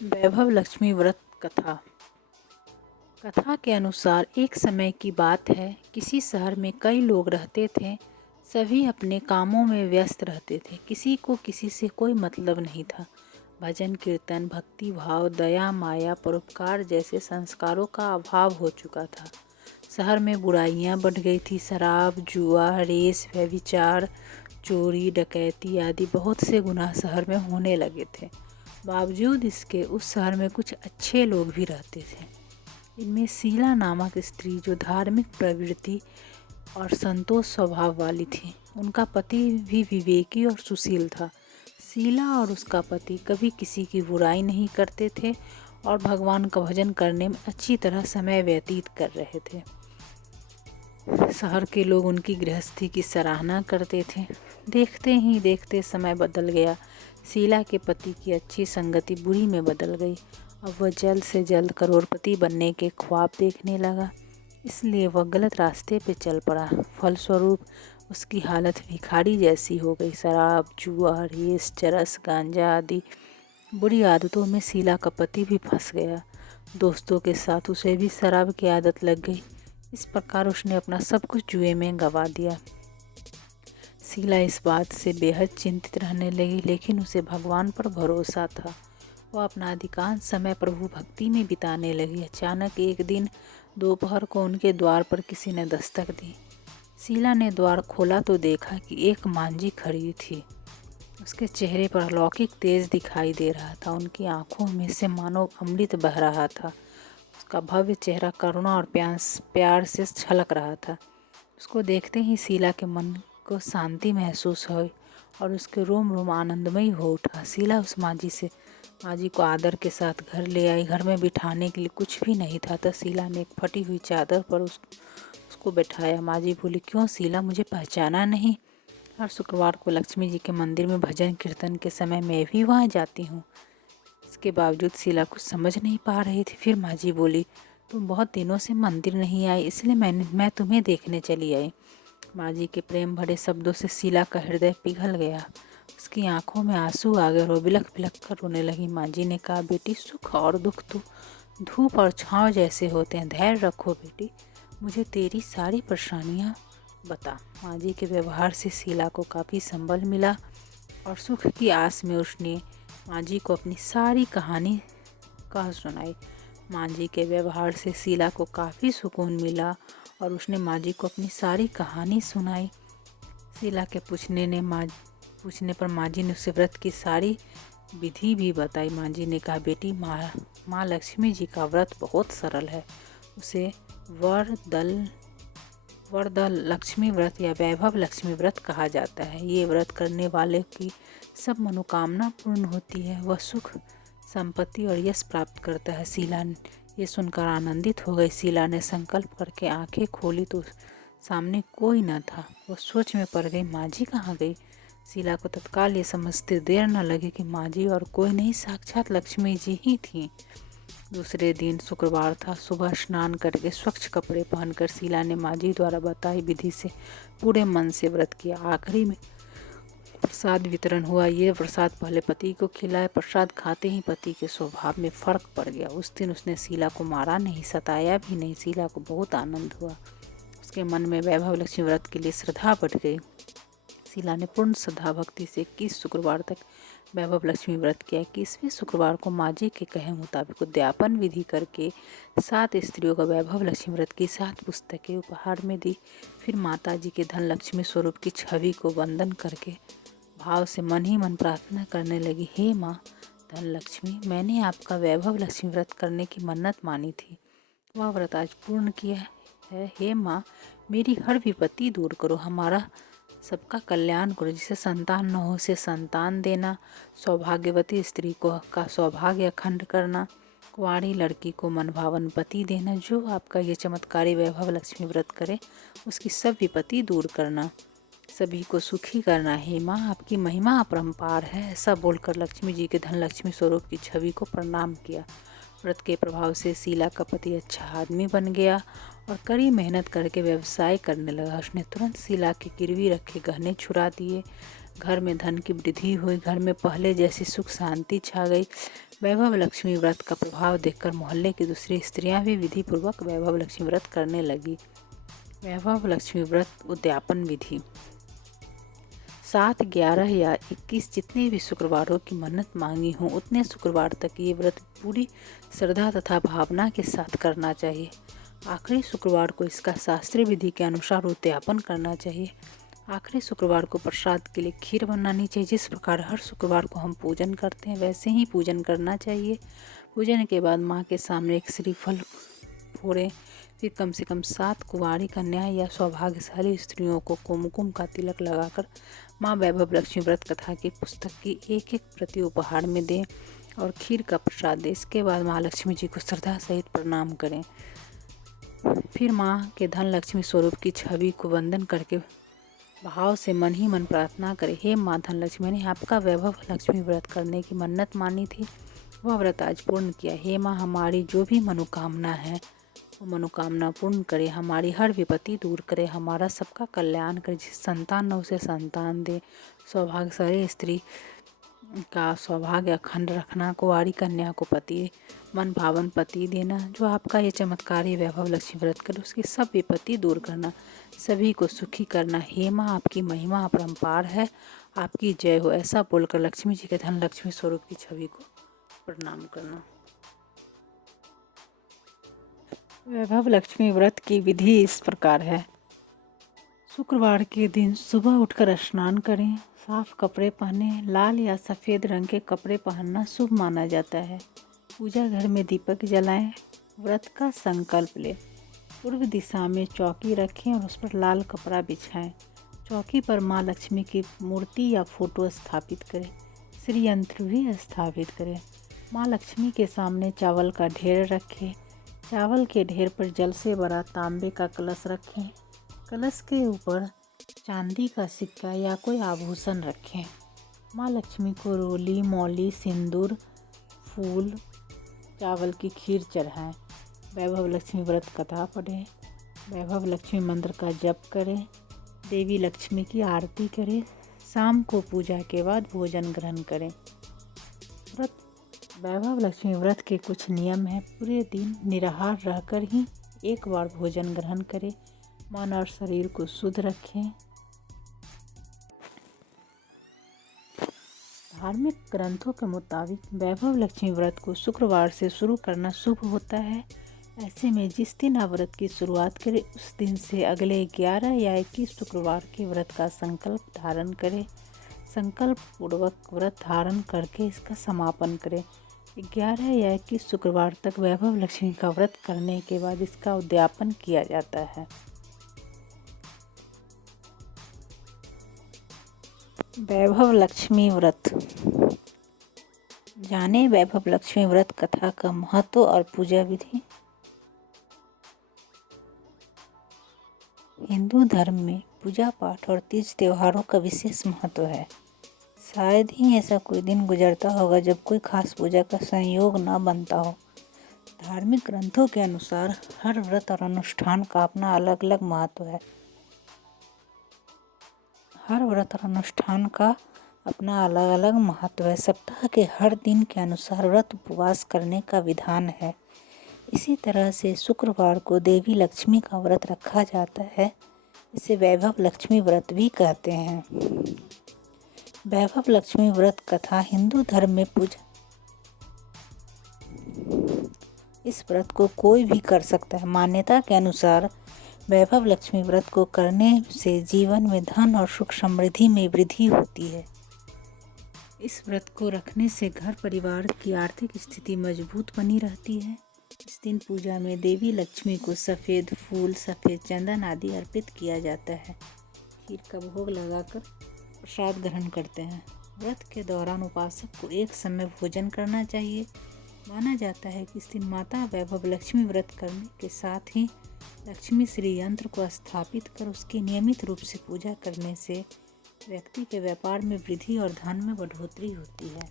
वैभव लक्ष्मी व्रत कथा। कथा के अनुसार एक समय की बात है, किसी शहर में कई लोग रहते थे। सभी अपने कामों में व्यस्त रहते थे, किसी को किसी से कोई मतलब नहीं था। भजन कीर्तन, भक्ति भाव, दया माया, परोपकार जैसे संस्कारों का अभाव हो चुका था। शहर में बुराइयां बढ़ गई थी। शराब, जुआ, रेस, व्यभिचार, चोरी, डकैती आदि बहुत से गुनाह शहर में होने लगे थे। बावजूद इसके उस शहर में कुछ अच्छे लोग भी रहते थे। इनमें शीला नामक स्त्री, जो धार्मिक प्रवृत्ति और संतोष स्वभाव वाली थी। उनका पति भी विवेकी और सुशील था। शीला और उसका पति कभी किसी की बुराई नहीं करते थे और भगवान का भजन करने में अच्छी तरह समय व्यतीत कर रहे थे। शहर के लोग उनकी गृहस्थी की सराहना करते थे। देखते ही देखते समय बदल गया। शीला के पति की अच्छी संगति बुरी में बदल गई। अब वह जल्द से जल्द करोड़पति बनने के ख्वाब देखने लगा, इसलिए वह गलत रास्ते पे चल पड़ा। फलस्वरूप उसकी हालत भिखारी जैसी हो गई। शराब, जुआ, रेस, चरस, गांजा आदि बुरी आदतों में शीला का पति भी फंस गया। दोस्तों के साथ उसे भी शराब की आदत लग गई। इस प्रकार उसने अपना सब कुछ जुए में गंवा दिया। शीला इस बात से बेहद चिंतित रहने लगी, लेकिन उसे भगवान पर भरोसा था। वह अपना अधिकांश समय प्रभु भक्ति में बिताने लगी। अचानक एक दिन दोपहर को उनके द्वार पर किसी ने दस्तक दी। शीला ने द्वार खोला तो देखा कि एक मांझी खड़ी थी। उसके चेहरे पर अलौकिक तेज दिखाई दे रहा था। उनकी आंखों में से मानो अमृत बह रहा था। उसका भव्य चेहरा करुणा और प्यार से छलक रहा था। उसको देखते ही शीला के मन को शांति महसूस हुई और उसके रोम रोम आनंदमयी हो उठा। शीला उस मांझी को आदर के साथ घर ले आई। घर में बिठाने के लिए कुछ भी नहीं था, तो शीला ने एक फटी हुई चादर पर उसको बैठाया। मांझी बोली, क्यों शीला, मुझे पहचाना नहीं? हर शुक्रवार को लक्ष्मी जी के मंदिर में भजन कीर्तन के समय मैं भी वहाँ जाती हूँ। इसके बावजूद शीला कुछ समझ नहीं पा रही थी। फिर मांझी बोली, तुम बहुत दिनों से मंदिर नहीं आई, इसलिए मैं तुम्हें देखने चली आई। मांझी के प्रेम भरे शब्दों से शीला का हृदय पिघल गया। उसकी आंखों में आंसू आ गए और वो बिलख बिलख कर रोने लगी। मांझी ने कहा, बेटी, सुख और दुख तो धूप और छाँव जैसे होते हैं। धैर्य रखो बेटी, मुझे तेरी सारी परेशानियाँ बता। मांझी के व्यवहार से शीला को काफ़ी संबल मिला और सुख की आस में उसने मांझी को अपनी सारी कहानी कह सुनाई। मांझी के व्यवहार से शीला को काफ़ी सुकून मिला और उसने मांझी को अपनी सारी कहानी सुनाई। शीला के पूछने पर मांझी ने उसे व्रत की सारी विधि भी बताई। मांझी ने कहा, बेटी, माँ लक्ष्मी जी का व्रत बहुत सरल है। उसे वरदल लक्ष्मी व्रत या वैभव लक्ष्मी व्रत कहा जाता है। ये व्रत करने वाले की सब मनोकामना पूर्ण होती है। वह सुख, संपत्ति और यश प्राप्त करता है। शीला ये सुनकर आनंदित हो गई। शीला ने संकल्प करके आंखें खोली तो सामने कोई न था। वह सोच में पड़ गई, मांझी कहाँ गई? शीला को तत्काल ये समझते देर न लगी कि मांझी और कोई नहीं, साक्षात लक्ष्मी जी ही थी। दूसरे दिन शुक्रवार था। सुबह स्नान करके स्वच्छ कपड़े पहनकर शीला ने मांझी द्वारा बताई विधि से पूरे मन से व्रत किया। आखिरी में प्रसाद वितरण हुआ। ये प्रसाद पहले पति को खिलाया। प्रसाद खाते ही पति के स्वभाव में फर्क पड़ गया। उस दिन उसने शीला को मारा नहीं, सताया भी नहीं। शीला को बहुत आनंद हुआ। उसके मन में वैभव लक्ष्मी व्रत के लिए श्रद्धा बढ़ गई। शीला ने पूर्ण श्रद्धा भक्ति से 21 शुक्रवार तक वैभव लक्ष्मी व्रत किया। 21वें शुक्रवार को मांझी के कहे मुताबिक उद्यापन विधि करके 7 स्त्रियों का वैभव लक्ष्मी व्रत की 7 पुस्तकें उपहार में दी। फिर माता जी के धन लक्ष्मी स्वरूप की छवि को वंदन करके भाव से मन ही मन प्रार्थना करने लगी, हे माँ धन लक्ष्मी, मैंने आपका वैभव लक्ष्मी व्रत करने की मन्नत मानी थी, वह व्रत आज पूर्ण किया है। हे माँ, मेरी हर विपत्ति दूर करो, हमारा सबका कल्याण करो। जिसे संतान न हो उसे संतान देना, सौभाग्यवती स्त्री को का सौभाग्य अखंड करना, कुंवारी लड़की को मनभावन पति देना। जो आपका ये चमत्कारी वैभव लक्ष्मी व्रत करे उसकी सब विपत्ति दूर करना, सभी को सुखी करना। हे माँ, आपकी महिमा अपरंपार है। ऐसा बोलकर लक्ष्मी जी के धन लक्ष्मी स्वरूप की छवि को प्रणाम किया। व्रत के प्रभाव से शीला का पति अच्छा आदमी बन गया और कड़ी मेहनत करके व्यवसाय करने लगा। उसने तुरंत शीला के गिरवी रखे गहने छुड़ा दिए। घर में धन की वृद्धि हुई। घर में पहले जैसी सुख शांति छा गई। वैभव लक्ष्मी व्रत का प्रभाव देखकर मोहल्ले की दूसरी स्त्रियां भी विधि पूर्वक वैभव लक्ष्मी व्रत करने लगी। वैभव लक्ष्मी व्रत उद्यापन विधि। 7, 11 या 21 जितने भी शुक्रवारों की मन्नत मांगी हो उतने शुक्रवार तक ये व्रत पूरी श्रद्धा तथा भावना के साथ करना चाहिए। आखिरी शुक्रवार को इसका शास्त्रीय विधि के अनुसार उद्यापन करना चाहिए। आखिरी शुक्रवार को प्रसाद के लिए खीर बनानी चाहिए। जिस प्रकार हर शुक्रवार को हम पूजन करते हैं वैसे ही पूजन करना चाहिए। पूजन के बाद माँ के सामने एक श्रीफल फोड़ें। फिर कम से कम 7 कुंवारी कन्याएं या सौभाग्यशाली स्त्रियों को कुमकुम का तिलक लगाकर माँ वैभव लक्ष्मी व्रत कथा की पुस्तक की एक प्रति उपहार में दें और खीर का प्रसाद दें। इसके बाद माँ लक्ष्मी जी को श्रद्धा सहित प्रणाम करें। फिर माँ के धन लक्ष्मी स्वरूप की छवि को वंदन करके भाव से मन ही मन प्रार्थना करें, हे माँ धन लक्ष्मी, मैंने आपका वैभव लक्ष्मी व्रत करने की मन्नत मानी थी, वह व्रत आज पूर्ण किया। हे माँ, हमारी जो भी मनोकामना है वो मनोकामना पूर्ण करे, हमारी हर विपत्ति दूर करे, हमारा सबका कल्याण करे। जिस संतान न उसे संतान दे, सौभाग्यशाली स्त्री का सौभाग्य अखंड रखना, कुंवारी कन्या को पति मन भावन पति देना। जो आपका ये चमत्कारी वैभव लक्ष्मी व्रत करे उसकी सब विपत्ति दूर करना, सभी को सुखी करना। हे माँ, आपकी महिमा अपरंपार है, आपकी जय हो। ऐसा बोलकर लक्ष्मी जी के धन लक्ष्मी स्वरूप की छवि को प्रणाम करना। वैभव लक्ष्मी व्रत की विधि इस प्रकार है। शुक्रवार के दिन सुबह उठकर स्नान करें, साफ कपड़े पहने। लाल या सफ़ेद रंग के कपड़े पहनना शुभ माना जाता है। पूजा घर में दीपक जलाएं। व्रत का संकल्प लें। पूर्व दिशा में चौकी रखें और उस पर लाल कपड़ा बिछाएं। चौकी पर माँ लक्ष्मी की मूर्ति या फोटो स्थापित करें। श्री यंत्र भी स्थापित करें। माँ लक्ष्मी के सामने चावल का ढेर रखें। चावल के ढेर पर जल से भरा तांबे का कलश रखें। कलश के ऊपर चांदी का सिक्का या कोई आभूषण रखें। माँ लक्ष्मी को रोली, मौली, सिंदूर, फूल, चावल की खीर चढ़ाएं। वैभव लक्ष्मी व्रत कथा पढ़ें। वैभव लक्ष्मी मंत्र का जप करें। देवी लक्ष्मी की आरती करें। शाम को पूजा के बाद भोजन ग्रहण करें। वैभव लक्ष्मी व्रत के कुछ नियम हैं। पूरे दिन निराहार रहकर ही एक बार भोजन ग्रहण करें। मन और शरीर को शुद्ध रखें। धार्मिक ग्रंथों के मुताबिक वैभव लक्ष्मी व्रत को शुक्रवार से शुरू करना शुभ होता है। ऐसे में जिस दिन आप व्रत की शुरुआत करें उस दिन से अगले 11 या 21 शुक्रवार के व्रत का संकल्प धारण करें। संकल्प पूर्वक व्रत धारण करके इसका समापन करें। 11 या 21 शुक्रवार तक वैभव लक्ष्मी का व्रत करने के बाद इसका उद्यापन किया जाता है। वैभव लक्ष्मी व्रत। जाने वैभव लक्ष्मी व्रत कथा का महत्व और पूजा विधि। हिंदू धर्म में पूजा पाठ और तीज त्योहारों का विशेष महत्व है। शायद ही ऐसा कोई दिन गुजरता होगा जब कोई खास पूजा का संयोग न बनता हो। धार्मिक ग्रंथों के अनुसार हर व्रत और अनुष्ठान का अपना अलग अलग महत्व है। हर व्रत और अनुष्ठान का अपना अलग अलग महत्व है। सप्ताह के हर दिन के अनुसार व्रत उपवास करने का विधान है। इसी तरह से शुक्रवार को देवी लक्ष्मी का व्रत रखा जाता है। इसे वैभव लक्ष्मी व्रत भी कहते हैं। वैभव लक्ष्मी व्रत कथा हिंदू धर्म में पूजा। इस व्रत को कोई भी कर सकता है। मान्यता के अनुसार वैभव लक्ष्मी व्रत को करने से जीवन में धन और सुख समृद्धि में वृद्धि होती है। इस व्रत को रखने से घर परिवार की आर्थिक स्थिति मजबूत बनी रहती है। इस दिन पूजा में देवी लक्ष्मी को सफ़ेद फूल, सफ़ेद चंदन आदि अर्पित किया जाता है। खीर का भोग लगाकर प्रसाद ग्रहण करते हैं। व्रत के दौरान उपासक को एक समय भोजन करना चाहिए। माना जाता है कि इस दिन माता वैभव लक्ष्मी व्रत करने के साथ ही लक्ष्मी श्री यंत्र को स्थापित कर उसकी नियमित रूप से पूजा करने से व्यक्ति के व्यापार में वृद्धि और धन में बढ़ोतरी होती है।